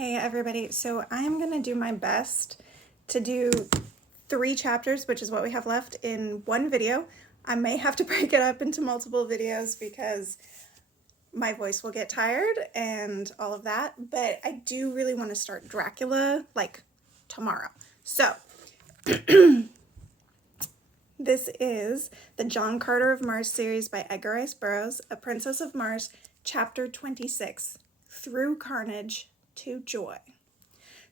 Hey everybody, so I'm going to do my best to do 3 chapters, which is what we have left, in one video. I may have to break it up into multiple videos because my voice will get tired and all of that, but I do really want to start Dracula like tomorrow. So this is the John Carter of Mars series by Edgar Rice Burroughs, A Princess of Mars, chapter 26, Through Carnage to Joy.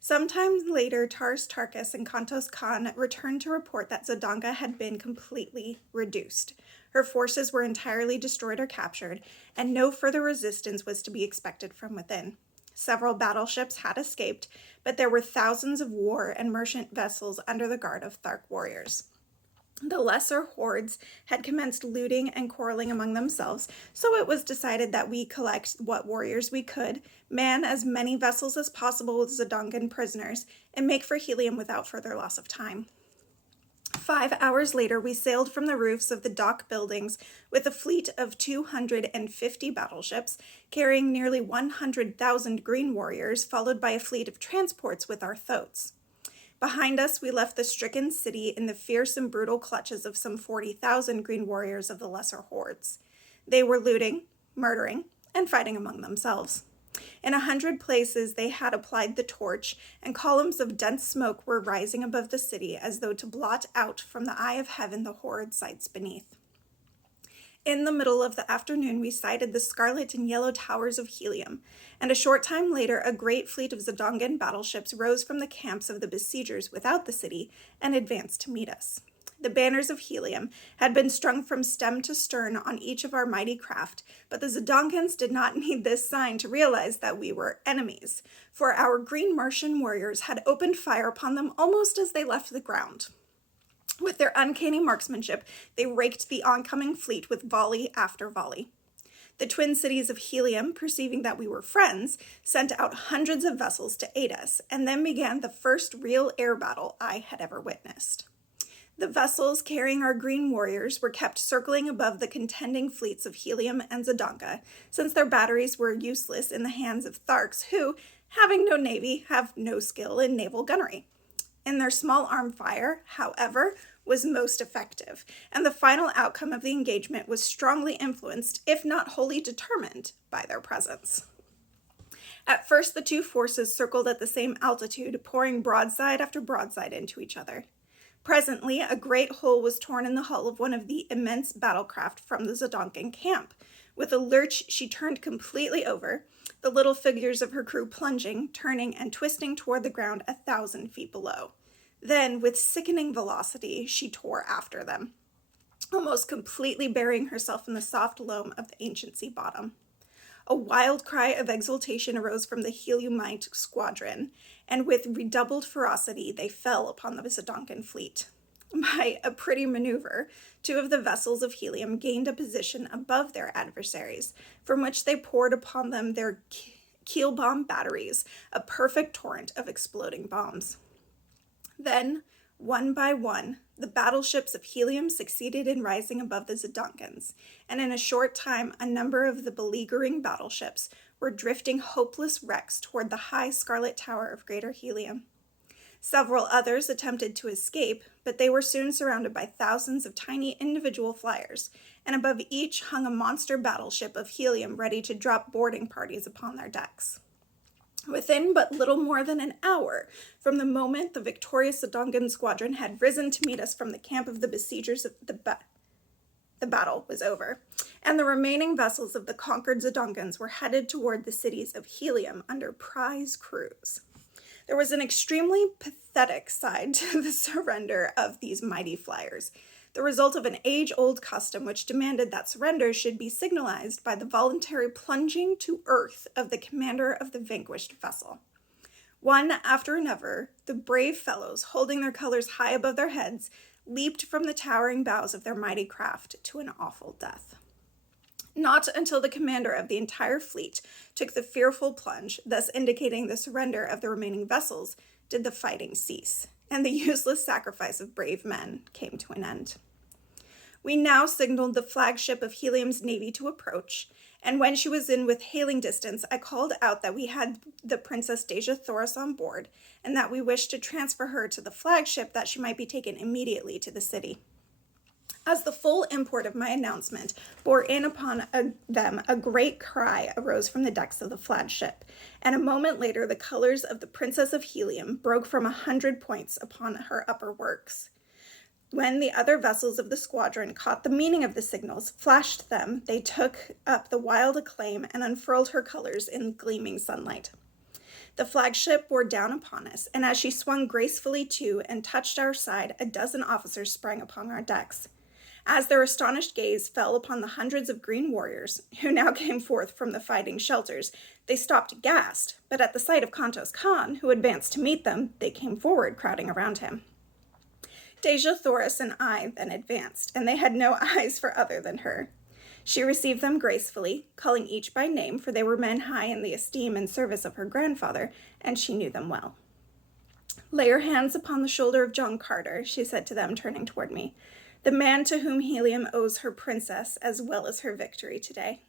Sometime later, Tars Tarkas and Kantos Khan returned to report that Z'danga had been completely reduced. Her forces were entirely destroyed or captured, and no further resistance was to be expected from within. Several battleships had escaped, but there were thousands of war and merchant vessels under the guard of Thark warriors. The lesser hordes had commenced looting and quarreling among themselves, so it was decided that we collect what warriors we could, man as many vessels as possible with Z'dangan prisoners, and make for Helium without further loss of time. 5 hours later, we sailed from the roofs of the dock buildings with a fleet of 250 battleships, carrying nearly 100,000 green warriors, followed by a fleet of transports with our thoats. Behind us, we left the stricken city in the fierce and brutal clutches of some 40,000 green warriors of the lesser hordes. They were looting, murdering, and fighting among themselves. In 100 places, they had applied the torch, and columns of dense smoke were rising above the city as though to blot out from the eye of heaven the horrid sights beneath. In the middle of the afternoon, we sighted the scarlet and yellow towers of Helium, and a short time later, a great fleet of Z'dangan battleships rose from the camps of the besiegers without the city and advanced to meet us. The banners of Helium had been strung from stem to stern on each of our mighty craft, but the Z'dangans did not need this sign to realize that we were enemies, for our green Martian warriors had opened fire upon them almost as they left the ground. With their uncanny marksmanship, they raked the oncoming fleet with volley after volley. The twin cities of Helium, perceiving that we were friends, sent out hundreds of vessels to aid us, and then began the first real air battle I had ever witnessed. The vessels carrying our green warriors were kept circling above the contending fleets of Helium and Z'danga, since their batteries were useless in the hands of Tharks who, having no navy, have no skill in naval gunnery. And their small arm fire, however, was most effective, and the final outcome of the engagement was strongly influenced, if not wholly determined, by their presence. At first, the two forces circled at the same altitude, pouring broadside after broadside into each other. Presently, a great hole was torn in the hull of one of the immense battlecraft from the Z'dangan camp. With a lurch, she turned completely over, the little figures of her crew plunging, turning, and twisting toward the ground 1,000 feet below. Then, with sickening velocity, she tore after them, almost completely burying herself in the soft loam of the ancient sea bottom. A wild cry of exultation arose from the Heliumite squadron, and with redoubled ferocity, they fell upon the Z'dangan fleet. By a pretty maneuver, 2 of the vessels of Helium gained a position above their adversaries, from which they poured upon them their keel bomb batteries, a perfect torrent of exploding bombs. Then, one by one, the battleships of Helium succeeded in rising above the Z'dangans, and in a short time a number of the beleaguering battleships were drifting hopeless wrecks toward the high scarlet tower of Greater Helium. Several others attempted to escape, but they were soon surrounded by thousands of tiny individual flyers, and above each hung a monster battleship of Helium ready to drop boarding parties upon their decks. Within but little more than an hour from the moment the victorious Z'dangan squadron had risen to meet us from the camp of the besiegers, the battle was over, and the remaining vessels of the conquered Z'dangans were headed toward the cities of Helium under prize crews. There was an extremely pathetic side to the surrender of these mighty flyers, the result of an age-old custom which demanded that surrender should be signalized by the voluntary plunging to earth of the commander of the vanquished vessel. One after another, the brave fellows, holding their colors high above their heads, leaped from the towering bows of their mighty craft to an awful death. Not until the commander of the entire fleet took the fearful plunge, thus indicating the surrender of the remaining vessels, did the fighting cease, and the useless sacrifice of brave men came to an end. We now signaled the flagship of Helium's navy to approach, And when she was in with hailing distance, I called out that we had the Princess Deja Thoris on board, and that we wished to transfer her to the flagship that she might be taken immediately to the city. As the full import of my announcement bore in upon them, a great cry arose from the decks of the flagship, and a moment later the colors of the Princess of Helium broke from 100 points upon her upper works. When the other vessels of the squadron caught the meaning of the signals, flashed them, they took up the wild acclaim and unfurled her colors in gleaming sunlight. The flagship bore down upon us, and as she swung gracefully to and touched our side, a dozen officers sprang upon our decks. As their astonished gaze fell upon the hundreds of green warriors, who now came forth from the fighting shelters, they stopped aghast, but at the sight of Kantos Khan, who advanced to meet them, they came forward, crowding around him. Deja Thoris and I then advanced, and they had no eyes for other than her. She received them gracefully, calling each by name, for they were men high in the esteem and service of her grandfather, and she knew them well. "Lay your hands upon the shoulder of John Carter," she said to them, turning toward me, "the man to whom Helium owes her princess as well as her victory today."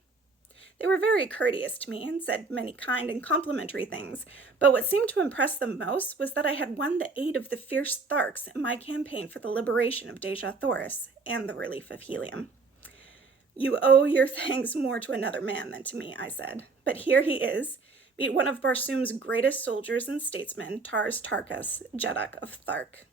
They were very courteous to me and said many kind and complimentary things, but what seemed to impress them most was that I had won the aid of the fierce Tharks in my campaign for the liberation of Deja Thoris and the relief of Helium. "You owe your thanks more to another man than to me," I said, "but here he is. Meet one of Barsoom's greatest soldiers and statesmen, Tars Tarkas, Jeddak of Thark."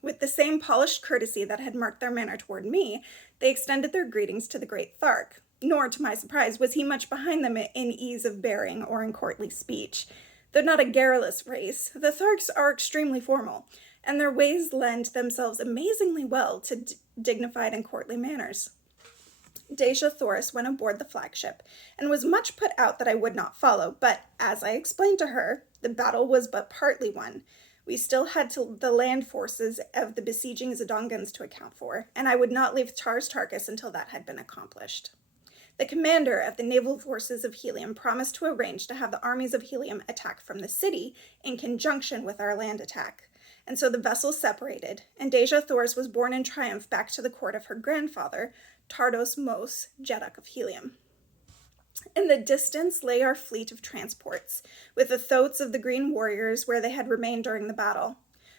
With the same polished courtesy that had marked their manner toward me, they extended their greetings to the great Thark, nor, to my surprise, was he much behind them in ease of bearing or in courtly speech. Though not a garrulous race, the Tharks are extremely formal, and their ways lend themselves amazingly well to dignified and courtly manners. Deja Thoris went aboard the flagship, and was much put out that I would not follow, but, as I explained to her, the battle was but partly won. We still had the land forces of the besieging Zidongans to account for, and I would not leave Tars Tarkas until that had been accomplished. The commander of the naval forces of Helium promised to arrange to have the armies of Helium attack from the city in conjunction with our land attack. And so the vessels separated, and Deja Thoris was borne in triumph back to the court of her grandfather, Tardos Mos, Jeddak of Helium. In the distance lay our fleet of transports, with the thoats of the green warriors where they had remained during the battle.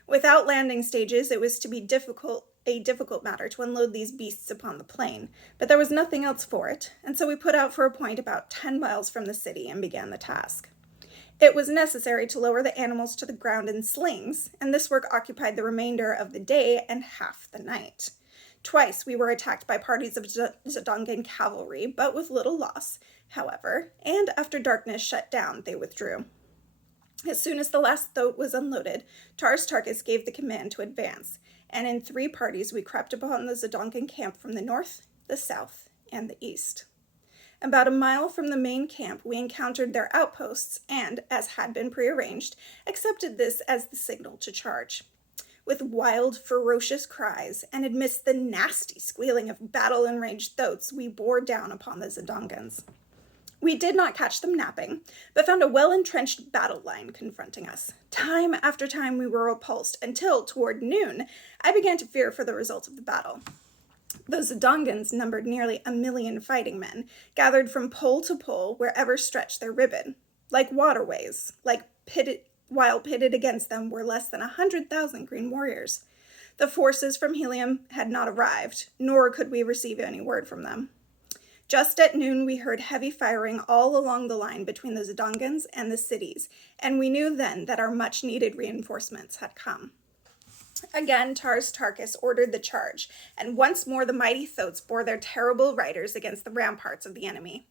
Without landing stages, it was to be a difficult matter to unload these beasts upon the plain, but there was nothing else for it, and so we put out for a point about 10 miles from the city and began the task. It was necessary to lower the animals to the ground in slings, and this work occupied the remainder of the day and half the night. Twice we were attacked by parties of Zidongan cavalry, but with little loss, however, and after darkness shut down, they withdrew. As soon as the last thoat was unloaded, Tars Tarkas gave the command to advance, and in 3 parties we crept upon the Zidongan camp from the north, the south, and the east. About a mile from the main camp, we encountered their outposts and, as had been prearranged, accepted this as the signal to charge. With wild, ferocious cries, and amidst the nasty squealing of battle-enraged thoats, we bore down upon the Zidongans. We did not catch them napping, but found a well-entrenched battle line confronting us. Time after time we were repulsed, until, toward noon, I began to fear for the result of the battle. The Zidongans numbered nearly 1,000,000 fighting men, gathered from pole to pole wherever stretched their ribbon. Like waterways, while pitted against them were less than 100,000 green warriors. The forces from Helium had not arrived, nor could we receive any word from them. Just at noon, we heard heavy firing all along the line between the Zidongans and the cities, and we knew then that our much-needed reinforcements had come. Again, Tars Tarkas ordered the charge, and once more the mighty thoats bore their terrible riders against the ramparts of the enemy.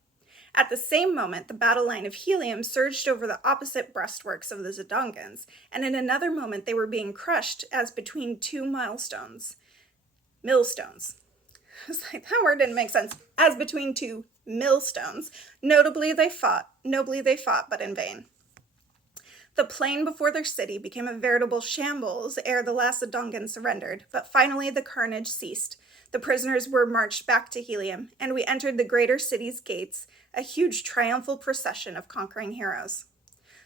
At the same moment, the battle line of Helium surged over the opposite breastworks of the Zidongans, and in another moment they were being crushed as between 2 millstones. I was like, that word didn't make sense. As between 2 millstones. Nobly they fought, but in vain. The plain before their city became a veritable shambles ere the last Zidongan surrendered, but finally the carnage ceased. The prisoners were marched back to Helium, and we entered the greater city's gates, a huge triumphal procession of conquering heroes.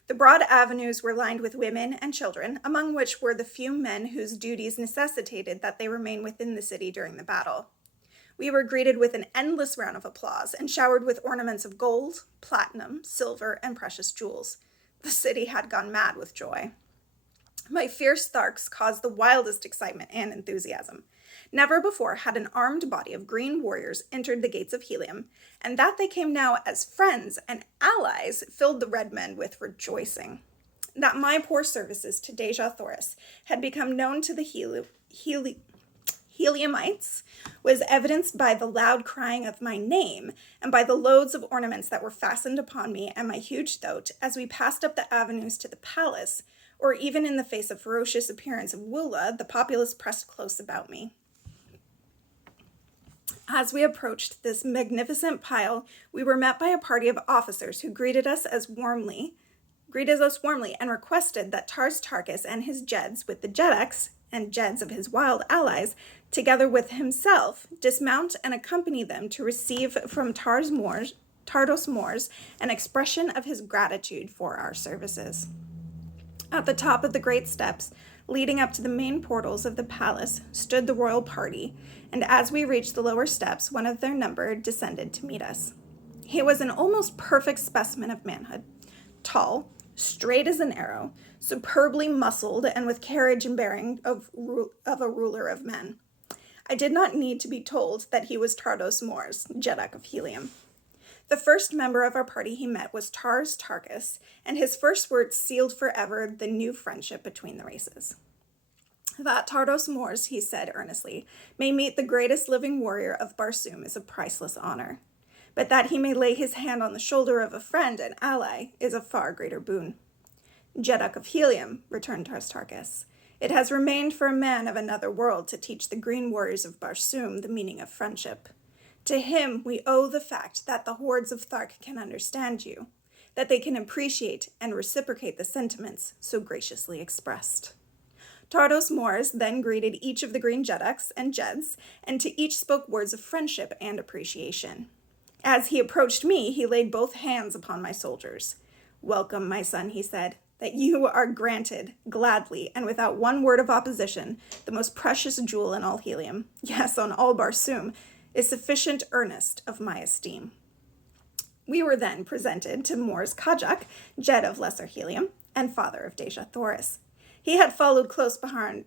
The broad avenues were lined with women and children, among which were the few men whose duties necessitated that they remain within the city during the battle. We were greeted with an endless round of applause and showered with ornaments of gold, platinum, silver, and precious jewels. The city had gone mad with joy. My fierce Tharks caused the wildest excitement and enthusiasm. Never before had an armed body of green warriors entered the gates of Helium, and that they came now as friends and allies filled the red men with rejoicing. That my poor services to Dejah Thoris had become known to the Heliumites was evidenced by the loud crying of my name and by the loads of ornaments that were fastened upon me and my huge thoat as we passed up the avenues to the palace, or even in the face of ferocious appearance of Wula, the populace pressed close about me. As we approached this magnificent pile, we were met by a party of officers who greeted us warmly and requested that Tars Tarkas and his Jeds with the Jedaks and Jeds of his wild allies, together with himself, dismount and accompany them to receive from Tardos Mors an expression of his gratitude for our services. At the top of the great steps, leading up to the main portals of the palace, stood the royal party, and as we reached the lower steps, one of their number descended to meet us. He was an almost perfect specimen of manhood, tall, straight as an arrow, superbly muscled, and with carriage and bearing of a ruler of men. I did not need to be told that he was Tardos Mors, Jedak of Helium. The first member of our party he met was Tars Tarkas, and his first words sealed forever the new friendship between the races. That Tardos Mors, he said earnestly, may meet the greatest living warrior of Barsoom is a priceless honor. But that he may lay his hand on the shoulder of a friend and ally is a far greater boon. Jedak of Helium, returned Tars Tarkas, it has remained for a man of another world to teach the green warriors of Barsoom the meaning of friendship. To him we owe the fact that the hordes of Thark can understand you, that they can appreciate and reciprocate the sentiments so graciously expressed. Tardos Mors then greeted each of the green Jedaks and Jeds, and to each spoke words of friendship and appreciation. As he approached me, he laid both hands upon my shoulders. Welcome, my son, he said, that you are granted, gladly, and without one word of opposition, the most precious jewel in all Helium, yes, on all Barsoom, is sufficient earnest of my esteem. We were then presented to Mors Kajak, Jed of Lesser Helium, and father of Dejah Thoris. He had followed close behind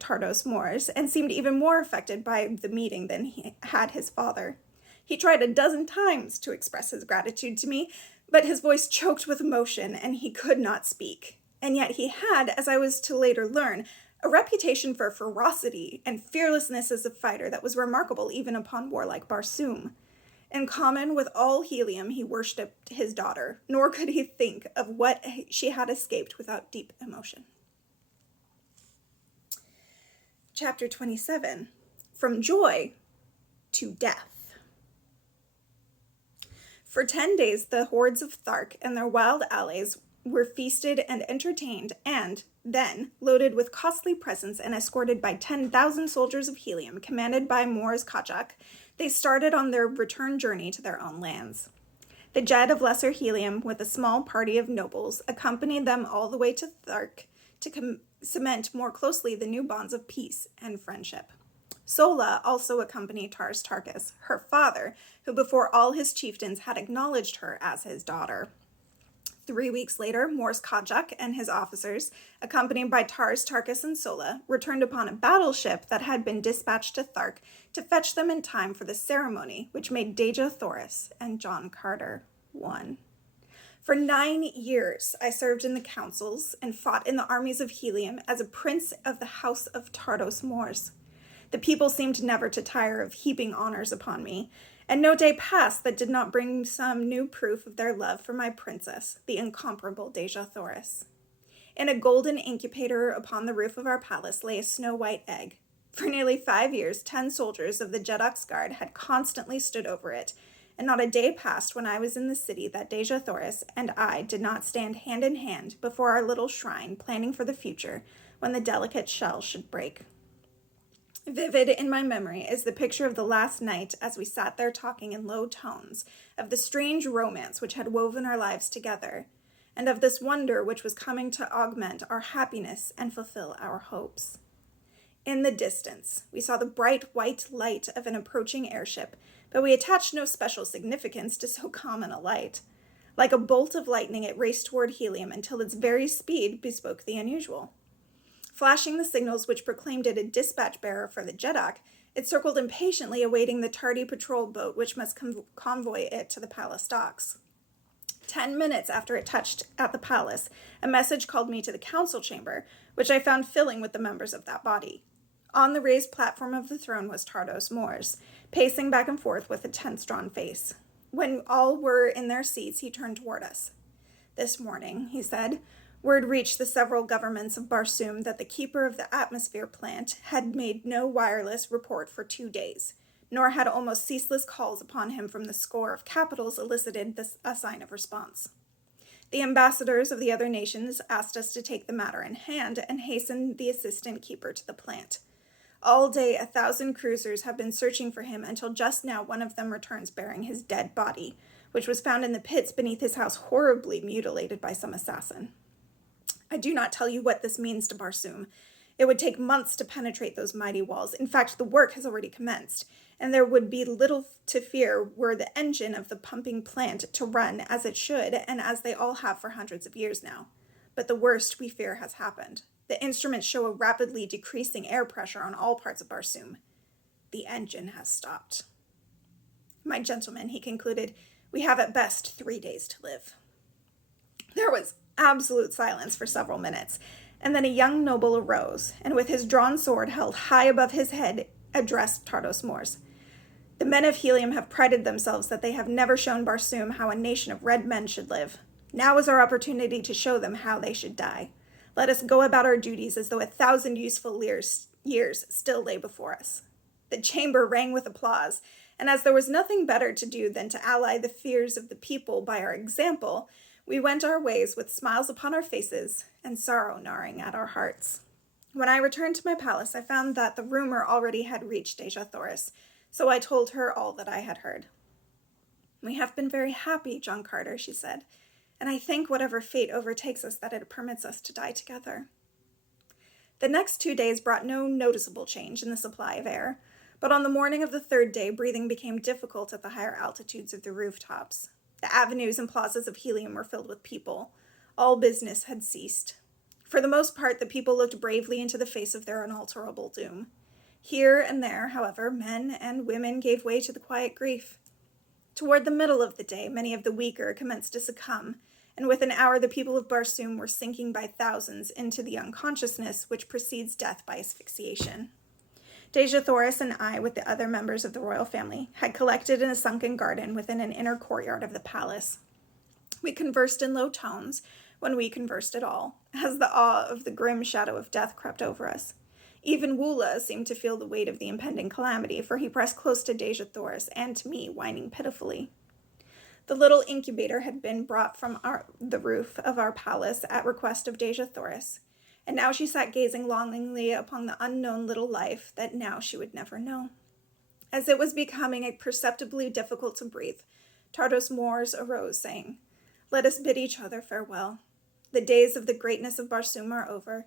Tardos Mors, and seemed even more affected by the meeting than he had his father. He tried 12 times to express his gratitude to me, but his voice choked with emotion, and he could not speak. And yet he had, as I was to later learn, a reputation for ferocity and fearlessness as a fighter that was remarkable even upon warlike Barsoom. In common with all Helium, he worshipped his daughter, nor could he think of what she had escaped without deep emotion. Chapter 27, From Joy to Death. For 10 days, the hordes of Thark and their wild allies were feasted and entertained, and then, loaded with costly presents and escorted by 10,000 soldiers of Helium, commanded by Mors Kajak, they started on their return journey to their own lands. The Jed of Lesser Helium, with a small party of nobles, accompanied them all the way to Thark to cement more closely the new bonds of peace and friendship. Sola also accompanied Tars Tarkas, her father, who before all his chieftains had acknowledged her as his daughter. 3 weeks later, Mors Kajak and his officers, accompanied by Tars Tarkas and Sola, returned upon a battleship that had been dispatched to Thark to fetch them in time for the ceremony which made Dejah Thoris and John Carter one. For 9 years, I served in the councils and fought in the armies of Helium as a prince of the house of Tardos Mors. The people seemed never to tire of heaping honors upon me, and no day passed that did not bring some new proof of their love for my princess, the incomparable Dejah Thoris. In a golden incubator upon the roof of our palace lay a snow-white egg. For nearly 5 years, 10 soldiers of the Jedak's Guard had constantly stood over it, and not a day passed when I was in the city that Dejah Thoris and I did not stand hand in hand before our little shrine, planning for the future, when the delicate shell should break. Vivid in my memory is the picture of the last night as we sat there talking in low tones of the strange romance which had woven our lives together, and of this wonder which was coming to augment our happiness and fulfill our hopes. In the distance, we saw the bright white light of an approaching airship, but we attached no special significance to so common a light. Like a bolt of lightning, it raced toward Helium until its very speed bespoke the unusual. Flashing the signals which proclaimed it a dispatch bearer for the Jeddak, it circled impatiently, awaiting the tardy patrol boat which must convoy it to the palace docks. 10 minutes after it touched at the palace, a message called me to the council chamber, which I found filling with the members of that body. On the raised platform of the throne was Tardos Mors, pacing back and forth with a tense-drawn face. When all were in their seats, he turned toward us. "This morning," he said, "word reached the several governments of Barsoom that the keeper of the atmosphere plant had made no wireless report for 2 days, nor had almost ceaseless calls upon him from the score of capitals elicited a sign of response. The ambassadors of the other nations asked us to take the matter in hand and hasten the assistant keeper to the plant. All day 1,000 cruisers have been searching for him until just now one of them returns bearing his dead body, which was found in the pits beneath his house, horribly mutilated by some assassin. I do not tell you what this means to Barsoom. It would take months to penetrate those mighty walls. In fact, the work has already commenced, and there would be little to fear were the engine of the pumping plant to run as it should, and as they all have for hundreds of years now. But the worst, we fear, has happened. The instruments show a rapidly decreasing air pressure on all parts of Barsoom. The engine has stopped. My gentlemen," he concluded, "we have at best 3 days to live." There was absolute silence for several minutes, and then a young noble arose, and with his drawn sword held high above his head, addressed Tardos Mors. "The men of Helium have prided themselves that they have never shown Barsoom how a nation of red men should live. Now is our opportunity to show them how they should die. Let us go about our duties as though 1,000 useful years still lay before us." The chamber rang with applause, and as there was nothing better to do than to ally the fears of the people by our example, we went our ways with smiles upon our faces and sorrow gnawing at our hearts. When I returned to my palace, I found that the rumor already had reached Dejah Thoris, so I told her all that I had heard. "We have been very happy, John Carter," she said, "and I thank whatever fate overtakes us that it permits us to die together." The next 2 days brought no noticeable change in the supply of air, but on the morning of the 3rd day, breathing became difficult at the higher altitudes of the rooftops. The avenues and plazas of Helium were filled with people. All business had ceased. For the most part, the people looked bravely into the face of their unalterable doom. Here and there, however, men and women gave way to the quiet grief. Toward the middle of the day, many of the weaker commenced to succumb, and within an hour the people of Barsoom were sinking by thousands into the unconsciousness which precedes death by asphyxiation. Dejah Thoris and I, with the other members of the royal family, had collected in a sunken garden within an inner courtyard of the palace. We conversed in low tones, when we conversed at all, as the awe of the grim shadow of death crept over us. Even Woola seemed to feel the weight of the impending calamity, for he pressed close to Dejah Thoris and to me, whining pitifully. The little incubator had been brought from the roof of our palace at request of Dejah Thoris, and now she sat gazing longingly upon the unknown little life that now she would never know. As it was becoming perceptibly difficult to breathe, Tardos Mors arose, saying, "Let us bid each other farewell. The days of the greatness of Barsoom are over.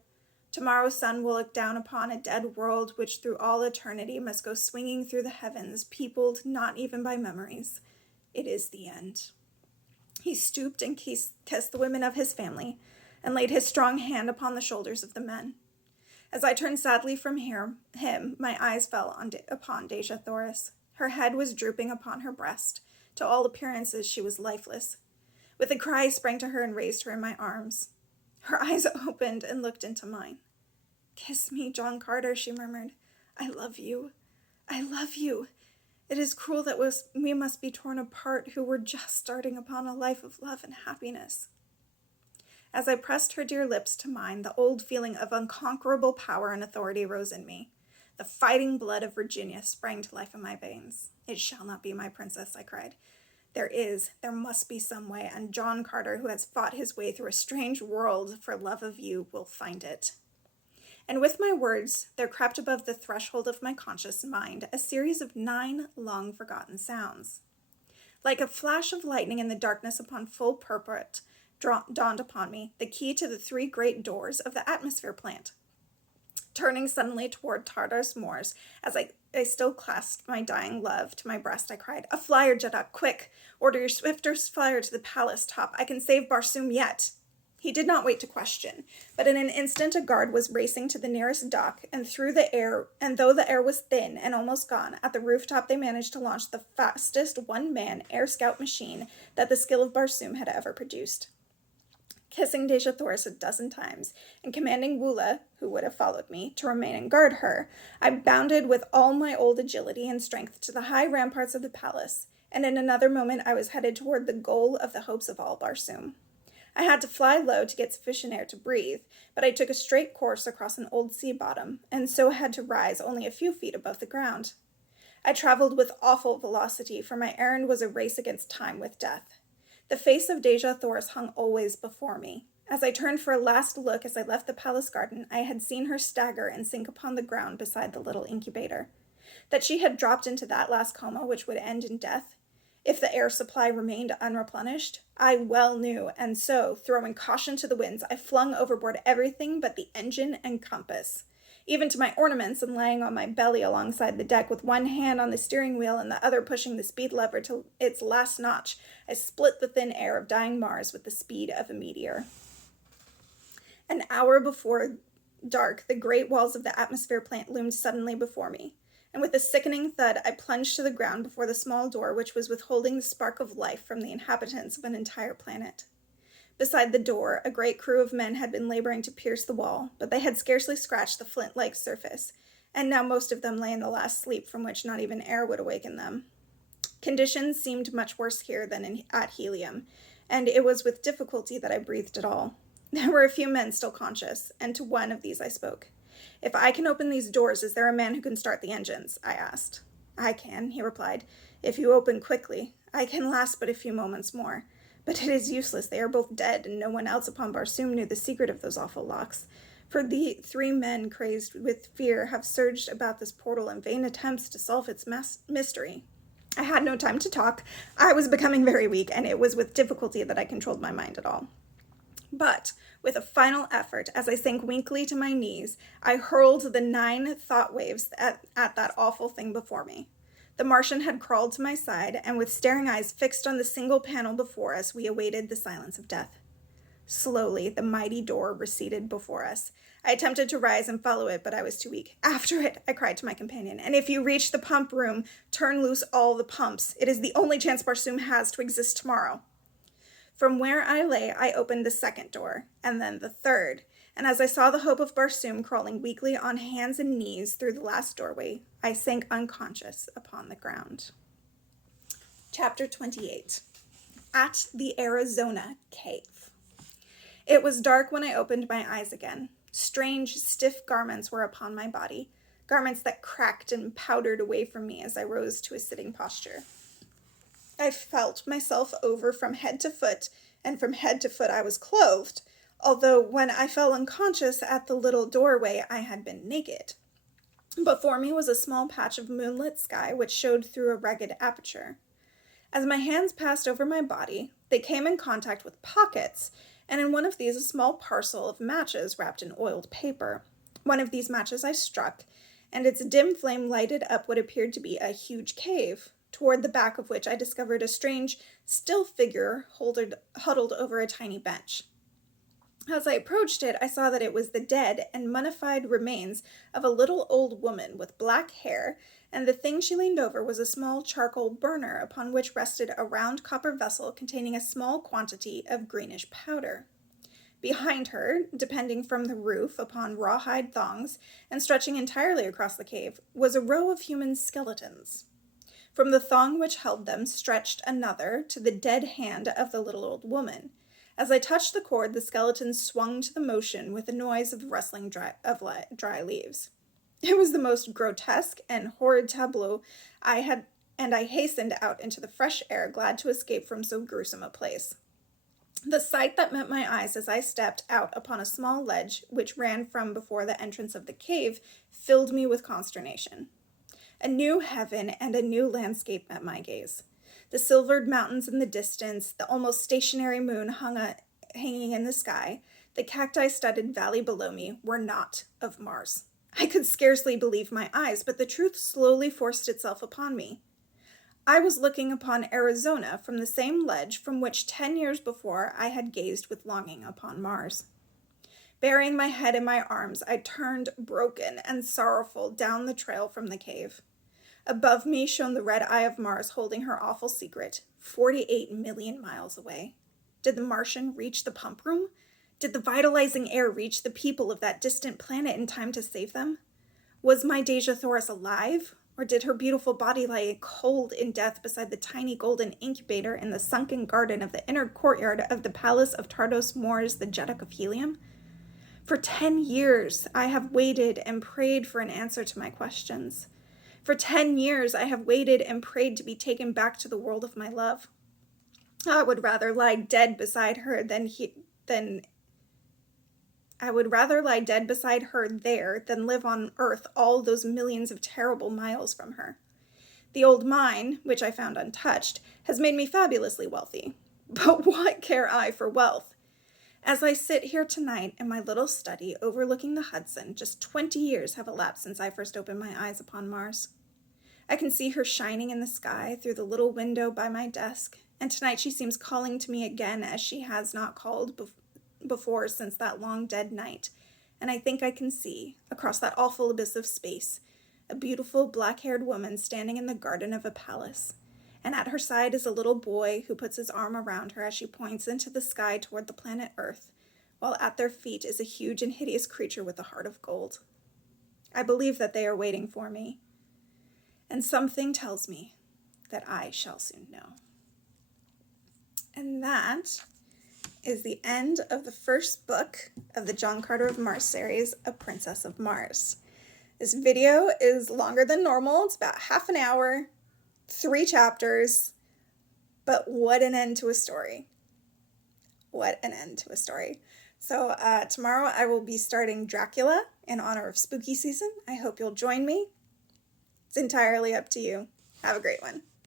Tomorrow's sun will look down upon a dead world which through all eternity must go swinging through the heavens, peopled not even by memories. It is the end." He stooped and kissed the women of his family, and laid his strong hand upon the shoulders of the men. As I turned sadly from him, my eyes fell upon Dejah Thoris. Her head was drooping upon her breast. To all appearances she was lifeless. With a cry I sprang to her and raised her in my arms. Her eyes opened and looked into mine. "Kiss me, John Carter," she murmured. "I love you. I love you. It is cruel that we must be torn apart who were just starting upon a life of love and happiness." As I pressed her dear lips to mine, the old feeling of unconquerable power and authority rose in me. The fighting blood of Virginia sprang to life in my veins. "It shall not be, my princess," I cried. There must be some way, and John Carter, who has fought his way through a strange world for love of you, will find it." And with my words, there crept above the threshold of my conscious mind a series of 9 long-forgotten sounds. Like a flash of lightning in the darkness upon full purport, dawned upon me the key to the 3 great doors of the atmosphere plant. Turning suddenly toward Tartarus Moors, as I still clasped my dying love to my breast, I cried, "A flyer, Jeddak, quick! Order your swiftest flyer to the palace top. I can save Barsoom yet." He did not wait to question, but in an instant a guard was racing to the nearest dock, and though the air was thin and almost gone, at the rooftop they managed to launch the fastest one-man air scout machine that the skill of Barsoom had ever produced. Kissing Dejah Thoris a dozen times, and commanding Wula, who would have followed me, to remain and guard her, I bounded with all my old agility and strength to the high ramparts of the palace, and in another moment I was headed toward the goal of the hopes of all Barsoom. I had to fly low to get sufficient air to breathe, but I took a straight course across an old sea bottom, and so had to rise only a few feet above the ground. I traveled with awful velocity, for my errand was a race against time with death. The face of Dejah Thoris hung always before me. As I turned for a last look as I left the palace garden, I had seen her stagger and sink upon the ground beside the little incubator. That she had dropped into that last coma which would end in death, if the air supply remained unreplenished, I well knew, and so, throwing caution to the winds, I flung overboard everything but the engine and compass. Even to my ornaments, and lying on my belly alongside the deck with one hand on the steering wheel and the other pushing the speed lever to its last notch, I split the thin air of dying Mars with the speed of a meteor. An hour before dark, the great walls of the atmosphere plant loomed suddenly before me, and with a sickening thud, I plunged to the ground before the small door which was withholding the spark of life from the inhabitants of an entire planet. Beside the door, a great crew of men had been laboring to pierce the wall, but they had scarcely scratched the flint-like surface, and now most of them lay in the last sleep from which not even air would awaken them. Conditions seemed much worse here than at Helium, and it was with difficulty that I breathed at all. There were a few men still conscious, and to one of these I spoke. "If I can open these doors, is there a man who can start the engines?" I asked. "I can," he replied, "if you open quickly. I can last but a few moments more. But it is useless. They are both dead, and no one else upon Barsoom knew the secret of those awful locks. For the 3 men, crazed with fear, have surged about this portal in vain attempts to solve its mystery." I had no time to talk. I was becoming very weak, and it was with difficulty that I controlled my mind at all. But, with a final effort, as I sank weakly to my knees, I hurled the 9 thought waves at that awful thing before me. The Martian had crawled to my side, and with staring eyes fixed on the single panel before us, we awaited the silence of death. Slowly, the mighty door receded before us. I attempted to rise and follow it, but I was too weak. "After it," I cried to my companion, "and if you reach the pump room, turn loose all the pumps. It is the only chance Barsoom has to exist tomorrow." From where I lay, I opened the second door, and then the third, and as I saw the hope of Barsoom crawling weakly on hands and knees through the last doorway, I sank unconscious upon the ground. Chapter 28. At the Arizona Cave. It was dark when I opened my eyes again. Strange, stiff garments were upon my body, garments that cracked and powdered away from me as I rose to a sitting posture. I felt myself over from head to foot, and from head to foot I was clothed, although when I fell unconscious at the little doorway I had been naked. Before me was a small patch of moonlit sky which showed through a ragged aperture. As my hands passed over my body, they came in contact with pockets, and in one of these a small parcel of matches wrapped in oiled paper. One of these matches I struck, and its dim flame lighted up what appeared to be a huge cave, toward the back of which I discovered a strange, still figure huddled over a tiny bench. As I approached it, I saw that it was the dead and mummified remains of a little old woman with black hair, and the thing she leaned over was a small charcoal burner upon which rested a round copper vessel containing a small quantity of greenish powder. Behind her, depending from the roof upon rawhide thongs and stretching entirely across the cave, was a row of human skeletons. From the thong which held them stretched another to the dead hand of the little old woman. As I touched the cord, the skeletons swung to the motion with a noise of rustling dry leaves. It was the most grotesque and horrid tableau I hastened out into the fresh air, glad to escape from so gruesome a place. The sight that met my eyes as I stepped out upon a small ledge which ran from before the entrance of the cave filled me with consternation. A new heaven and a new landscape met my gaze. The silvered mountains in the distance, the almost stationary moon hanging in the sky, the cacti-studded valley below me were not of Mars. I could scarcely believe my eyes, but the truth slowly forced itself upon me. I was looking upon Arizona from the same ledge from which 10 years before I had gazed with longing upon Mars. Burying my head in my arms, I turned broken and sorrowful down the trail from the cave. Above me shone the red eye of Mars holding her awful secret, 48 million miles away. Did the Martian reach the pump room? Did the vitalizing air reach the people of that distant planet in time to save them? Was my Dejah Thoris alive? Or did her beautiful body lie cold in death beside the tiny golden incubator in the sunken garden of the inner courtyard of the palace of Tardos Mors, the Jeddak of Helium? For 10 years, I have waited and prayed for an answer to my questions. For 10 years, I have waited and prayed to be taken back to the world of my love. I would rather lie dead beside her there than live on Earth all those millions of terrible miles from her. The old mine, which I found untouched, has made me fabulously wealthy. But what care I for wealth? As I sit here tonight in my little study overlooking the Hudson, just 20 years have elapsed since I first opened my eyes upon Mars. I can see her shining in the sky through the little window by my desk, and tonight she seems calling to me again as she has not called before since that long dead night, and I think I can see, across that awful abyss of space, a beautiful black-haired woman standing in the garden of a palace, and at her side is a little boy who puts his arm around her as she points into the sky toward the planet Earth, while at their feet is a huge and hideous creature with a heart of gold. I believe that they are waiting for me, and something tells me that I shall soon know. And that is the end of the first book of the John Carter of Mars series, A Princess of Mars. This video is longer than normal. It's about half an hour, 3 chapters, but what an end to a story. What an end to a story. So tomorrow I will be starting Dracula in honor of spooky season. I hope you'll join me. It's entirely up to you. Have a great one.